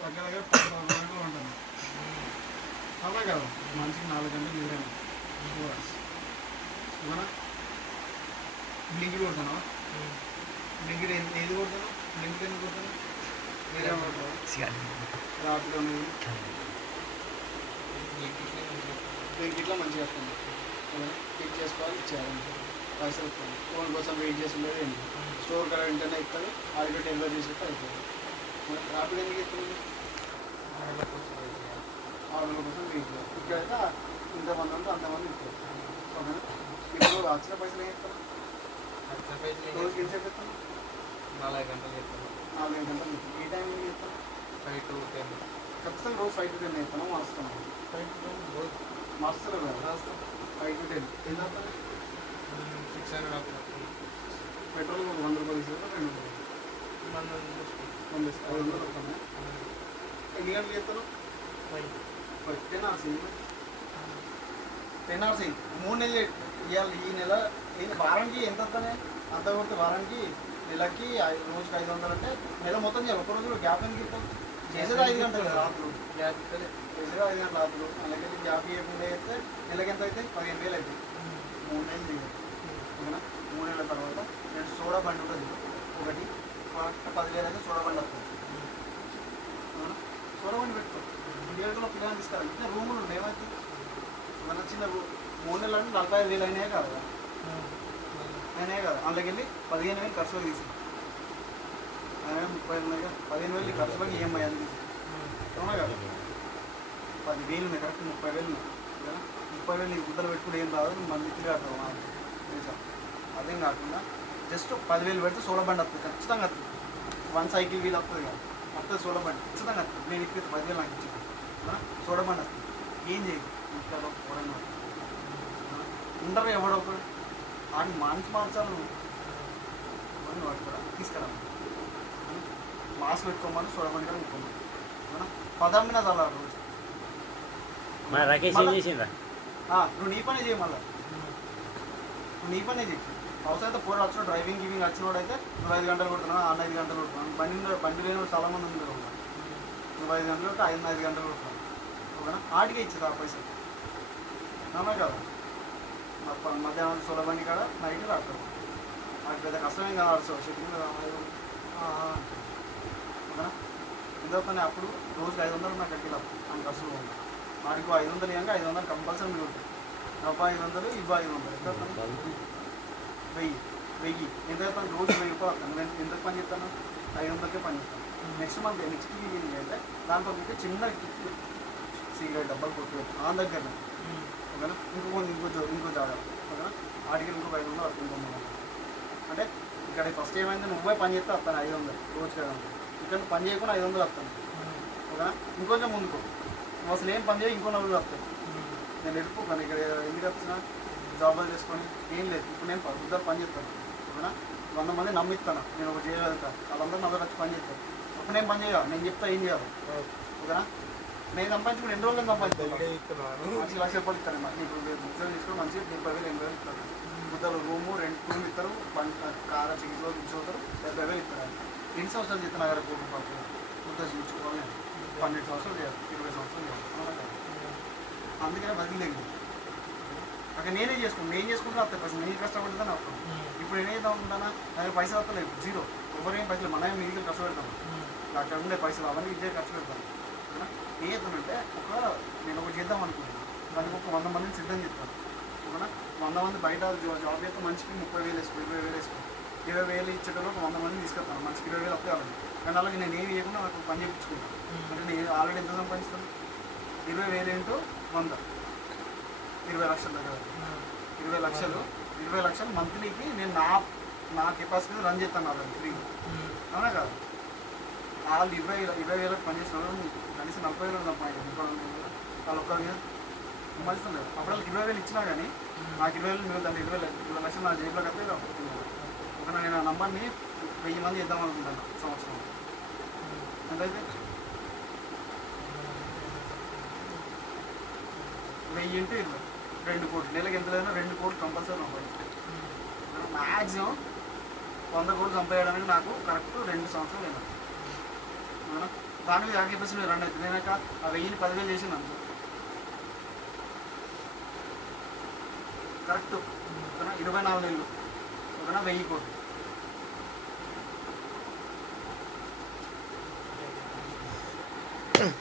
దగ్గర దగ్గర 10 గంటలు ఉంటుంది. అలా కదా మనిషికి 4 గంటలు నిద్రైనా 2 hours ఓకేనా. బ్లింకిడ్ కొడతాను. బ్లింకిడ్ ఏది కొడతాను? బ్లింకిడ్ ఎందుకు కొడతాను? వేరే రాపిడో బ్లింకిట్లో మంచిగా వస్తుంది. పిక్ చేసుకోవాలి, ఇచ్చేయాలి, పైసలు వస్తుంది. ఫోన్ కోసం వెయిట్ చేసి ఉండేది ఏంటి, స్టోర్ కదా ఇంటర్నెట్ ఇస్తాడు, ఆడికి డెలివరీ చేసి అయిపోతుంది. రాపిడో ఎందుకు ఇస్తుంది? ఆర్డర్ల కోసం వెయిట్ చేయాలి. ఇక్కడైతే ఇంతమంది ఉంటే అంతమంది ఇస్తారు. ఓకేనా. ఇప్పుడు వచ్చిన పైసలు ఏం చెప్తాను? రోజుకి ఎంత సేపు చెప్తాను? 4 గంటలు చెప్తాను. 4 గంటలు చెప్తాను. ఏ టైం ఏం చెప్తాను? 5 to 10. ఖచ్చితంగా రోజు 5 to 10 చెప్తాను. మారుస్తాను. 5 to 10 రోజు మారుస్తారు కదా. 5 to 10 ఎంత అవుతుంది? 600 పెట్రోల్ 100 రూపాయలు తీసుకుంటారు, 2 రూపాయలు 500 అవుతుంది. ఎన్ని గంటలు చెప్తాను? 10 hours 10 hours 3 నెలలు ఇవ్వాలి. ఈ నెల వారానికి ఎంత వస్తానే అంత కొడితే వారానికి నెలకి రోజుకి 500 అంటే నెల మొత్తం చేయాలి. ఒక రోజు గ్యాప్ ఎందుకు ఇస్తాం? చేసేది 5 గంటలు కదా రాత్రులు, చేసేది 5 గంటల రాత్రులు. అలాగే గ్యాప్ ఇవ్వకుండా అయితే నెలకి ఎంత అవుతాయి? 15,000 అవుతాయి. 3 నెలలు చేయాలి. ఓకేనా. 3 నెలల తర్వాత నేను సోడా బండి ఉంటుంది ఒకటి, 10,000 అయితే సోడా బండి వస్తుంది. సోడా బండి పెట్టుకో. ఇండియాలో పిల్లలు తీసుకురాలి. ఇంకా రూములు ఉన్నాయి ఏమైతే మన చిన్న 3 నెలలు అంటే 45,000 అయినాయే కదా. అయినాయి కదా. అందులోకి వెళ్ళి 15,000 ఖర్చులకు తీసి 30,000 15,000 ఖర్చులకు ఈఎంఐ అని తీసి అవునా కదా. 10,000 ఉన్నాయి కరెక్ట్. 30,000 ఉన్నాయి కదా. 30,000 నీకు గుద్దలు పెట్టుకుంటే ఏం రాదు. మన మిత్రులు కట్టావు నాకు తెలుసా. అదేం కాకుండా జస్ట్ 10,000 పెడితే సోడా బండి వస్తుంది ఖచ్చితంగా. వస్తుంది 1 సైకిల్ వీల్ వస్తుంది కదా, వస్తుంది సోడా బండి ఖచ్చితంగా వస్తుంది. నేను ఇప్పుడు 10,000 నాకు ఇచ్చింది సోడా బండి వస్తుంది. ఏం చేయదు ఇంకా ఎవడన్నా ఉండరు ఎవడో ఒకడు ఆడిని మార్చాలి. నువ్వు వాడు కూడా తీసుకురా. మాస్క్ పెట్టుకోమని చూడమని కూడా పెట్టుకోమని 10 అమ్మినా చాలా రోజు. నువ్వు నీ పనే చేయి. మళ్ళీ నువ్వు నీ పనే చేయి. అవసరమైతే 4 వచ్చిన డ్రైవింగ్ గివింగ్ వచ్చినోడు అయితే నువ్వు 5 గంటలు కొడుతున్నావు, అన్న 5 గంటలు కొడుతున్నావు. బండి లేని చాలామంది ఉంది కదా. నువ్వు 5 గంటలు కొట్టి 5 గంటలు కొడుతున్నావు. ఓకేనా. ఆడికే ఇచ్చేది ఆ పైసలు అవునా కదా. మధ్యాహ్నం సోల బండి కాడ నైట్ రాస్తాడు. నాకు పెద్ద కష్టమేం కాదు. షెట్టింగ్ ఓకేనా. ఎందుకని అప్పుడు రోజుకి 500 నాకు అక్కడికి నాకు కష్టం ఉంది. వాడికి 500 ఇవ్వగా 500 కంపల్సరీ మిగులుతుంది. 500 ఇవ్వ 500 ఎంత 1000 ఎంత చెప్తాను? రోజు 1000 రూపాయలు వస్తాను. నేను ఎందుకు పని చేస్తాను? 500కే పని చేస్తాను. నెక్స్ట్ మంత్ నెక్స్ట్ వీక్ అయితే దాంట్లో మీకు చిన్న సిగరెట్ డబ్బాలు కొట్టుకోవచ్చు ఆ దగ్గర. ఓకేనా. ఇంకో జాగా ఓకేనా. ఆడికి ఇంకో 500 వస్తుంది. అంటే ఇక్కడ ఫస్ట్ ఏమైంది, నువ్వే పని చేస్తే వస్తాను 500 రోజు కదా. ఇక్కడ పని చేయకుండా 500 వస్తాను. ఓకేనా. ఇంకొంచెం ముందుకో నువ్వు అసలు ఏం పని చేయ ఇంకో 400 వస్తాయి. నేను ఎడుపుకోను ఇక్కడ ఎందుకు వచ్చినా జాబులు చేసుకొని ఏం లేదు. ఇప్పుడు నేను ఇద్దరు పని చేస్తాను. ఓకేనా. 100 మంది నమ్మిస్తాను నేను ఒక చేయగలుగుతాను. వాళ్ళందరూ నా దగ్గర వచ్చి పని చేస్తాను. అప్పుడు నేను పని చేయాలి. నేను చెప్తా ఏం చేయాలి. ఓకేనా. నేను సంపాదించుకుని 2 రోజులు సంపాదిస్తాను. మంచి 1,00,000 రూపాయలు ఇస్తాను. నాకు ఇప్పుడు ఉద్యోగం తీసుకొని మంచిగా 70,000 80,000 ఇస్తారు. ముద్దలు రూము రెంట్ రూమ్ ఇస్తారు. కార చికెన్లో తీసుకుంటారు. 70,000 ఇస్తారు. 2 సంవత్సరాలు చేస్తాను. దగ్గర 1,00,00,000 రూపాయలు ఉద్యోగం చూసుకోవాలి. 12 సంవత్సరాలు చేయాలి, 20 సంవత్సరాలు చేయాలి. అందుకనే వదిలేదు. అక్కడ నేనే చేసుకుంటాను. నేను చేసుకుంటే వస్తాయి పైసలు. నేను కష్టపడుతుందని అప్పుడు. ఇప్పుడు నేనేద్దాం అనుకుంటానా నాకు పైసలు వస్తలేదు. జీరో. ఎవరేం పైసలు మనమే మిగిలిన కష్టపెడతాను. అక్కడ ఉండే పైసలు అవన్నీ విద్య ఖర్చు పెడతాను. ఏం చేస్తానంటే ఒకవేళ నేను ఒకటి చేద్దాం అనుకుంటున్నాను. దానికి ఒక 100 మందిని సిద్ధం చేస్తాను. ఓకేనా. 100 మంది బయట జాబ్ చేస్తే మనిషికి 30,000 వేసుకో, 20,000 వేసుకో. 20,000 ఇచ్చేటప్పుడు ఒక 100 మందిని తీసుకెళ్తాను. మనిషికి 20,000 వస్తే కావాలి. కానీ అలాగే నేను ఏమి చేయకుండా నాకు పని చేయించుకుంటాను. అంటే నేను ఆల్రెడీ ఎంత సంపాదిస్తాను? 20,000 ఇంటూ 100 20 లక్షల దగ్గర. 20 లక్షలు 20 లక్షలు మంత్లీకి నేను నా కెపాసిటీ రన్ చేస్తాను. వాళ్ళని ఫ్రీ అవునా కదా. వాళ్ళు 20,000 పని చేసిన వాళ్ళు కనీసం 40,000 సంపాదించారు. వాళ్ళు ఒక్క సంపాదిస్తుంది. అప్పుడు వాళ్ళకి 20,000 ఇచ్చినా కానీ నాకు 20,000 మిగులుతుంది. 20 లక్షలు నా జేబులో కట్టే ఒక నేను ఆ నంబర్ని 1000 మంది ఇద్దాం అనుకుంటాను సంవత్సరం. ఎంతైతే 1000 ఇంటూ 20 2 కోట్లు. నెలకి ఎంత లేదన్నా 2 కోట్లు కంపల్సరీ సంపాదిస్తాయి. మ్యాక్సిమం 100 కోట్లు సంపాదించడానికి నాకు కరెక్ట్ 2 సంవత్సరాలు అయినా. దాని మీద ఆక్యుపెన్సీ రన్ అవుతుంది. నేనాక ఆ 1000ని 10,000 చేసింది అనుకో కరెక్ట్ ఓకేనా, 24 నెలలు ఓకేనా, 1000 కోట్లు